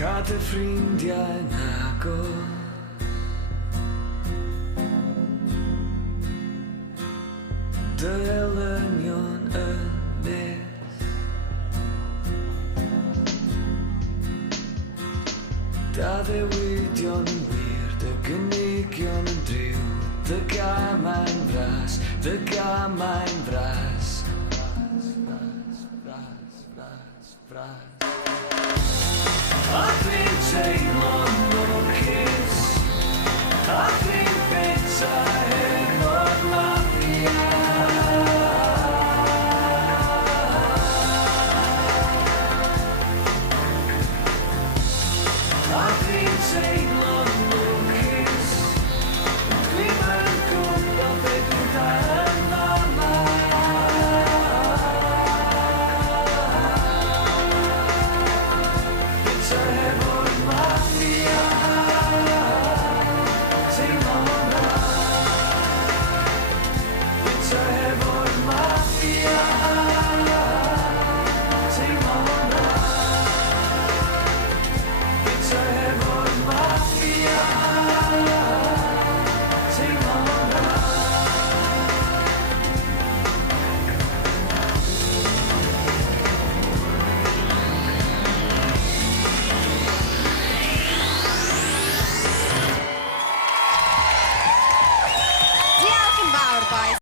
Cad y ffrindiau'n agor dy elynion yn nes da ddewidion yn wir, dy gynigion yn driw, dy gamau'n fras, dy gamau'n fras. A dwi'n teimlo'n lwcus, a dwi'n bita efo'r mafia. A dwi'n teimlo'n lwcus, dwi'm yn gwybod be dwi'n dal yma. Bita efo'r mafia, teimlo'n dda. Bita efo'r mafia, teimlo'n dda. Bita efo'r mafia, teimlo'n dda. Diolch yn fawr, boys.